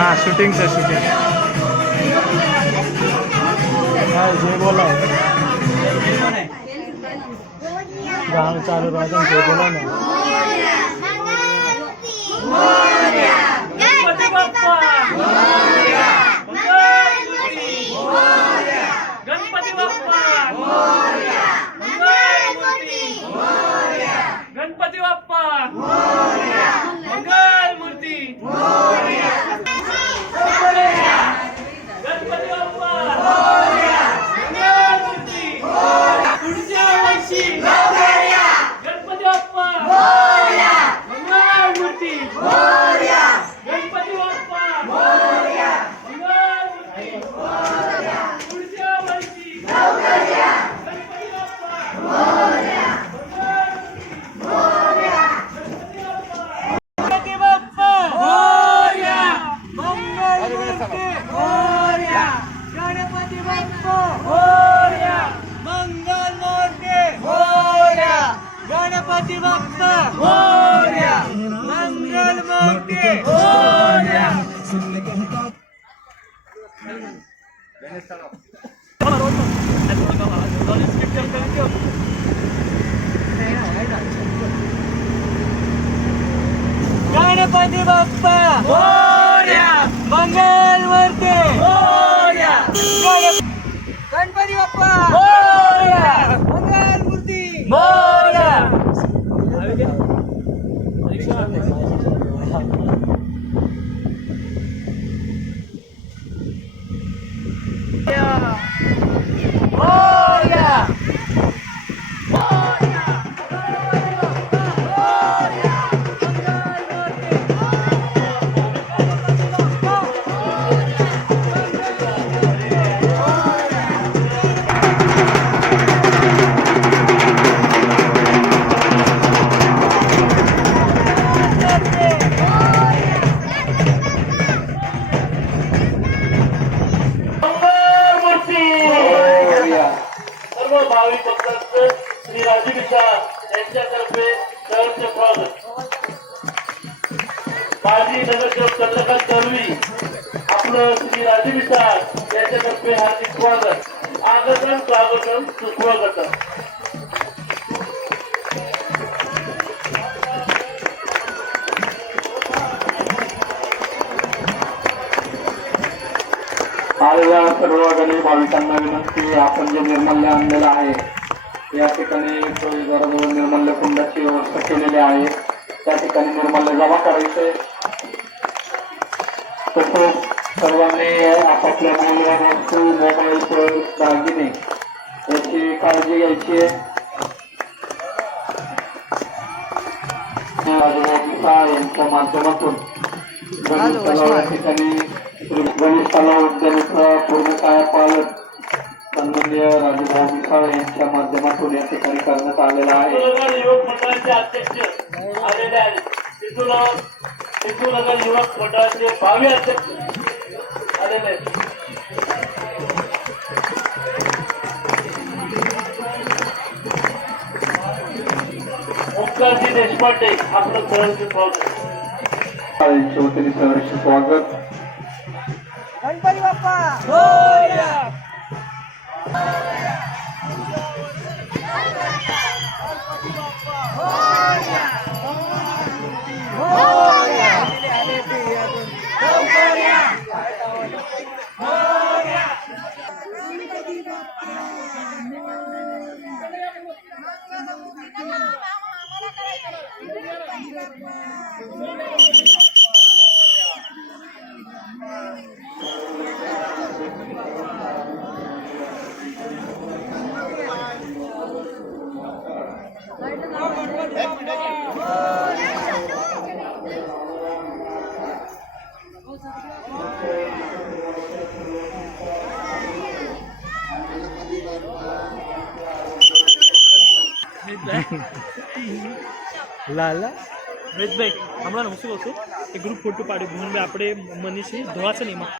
हाँ शूटिंग से शूटिंग हाँ ये बोला गाना चालू रहता है ये बोला ना गणपति बाप्पा गणपति बाप्पा गणपति बाप्पा मंगल मूर्ती गणपति बाप्पा मंगल मूर्ती पुढच्या वर्षी गणपती बाप्पा मंगल मूर्ती गणपती बाप्पा मंगल मूर्ती पुढच्या वर्षी गणपती बाप्पा मोरया मंगल मूर्ती मोरया गणपती बाप्पा मोरया मंगल मूर्ती मोरया गणपती बाप्पा मोरया मंगल मूर्ती मोरया गणपती बाप्पा मोरया मंगल मूर्ती मोरया गणपती बाप्पा मोरया मंगल मूर्ती मोरया सर्व भाविक भक्तांचं श्री राजगिषा यांच्यातर्फे सहर्ष स्वागत. माजी नगरसेवक चंद्रकांत दळवी आपलं श्री राजगिषा यांच्यातर्फे हार्दिक स्वागत. आगतम स्वागतम सुस्वागतम. आलेल्या सर्व गणेश भाविकांना विनंती, आपण जे निर्मल्य आणलेलं आहे या ठिकाणी प्रवेशद्वाराजवळ निर्मल्य कुंडाची व्यवस्था केलेली आहे. त्या ठिकाणी निर्मल्य जमा करायचे. तसेच सर्वांनी आपापल्या मौल्यवान वस्तू, मोबाईल फोन, दागिने याची काळजी घ्यायची आहे. यांच्या माध्यमातून गणेश तलाव या ठिकाणी गणेश तलाव उद्यानाचा पूर्ण कायापालट सन्माननीय राजभाऊ मिसाळ यांच्या माध्यमातून या ठिकाणी करण्यात आलेला आहे. युवक मंडळाचे अध्यक्ष आलेले आहेत. सिद्धूनगर युवक मंडळाचे 22 अध्यक्ष आलेले आहेत. ओंकारजी देशपांडे आपलं सहर्ष स्वागत. यांच्या वतीने सहर्ष स्वागत. गणपती बाप्पा मोरया लाला વેદભાઈ હમણાં હું શું કહું છું એ ગ્રુપ ફોટો પાડ્યું હું આપણે મનીષી ધોવાશે ને એમાં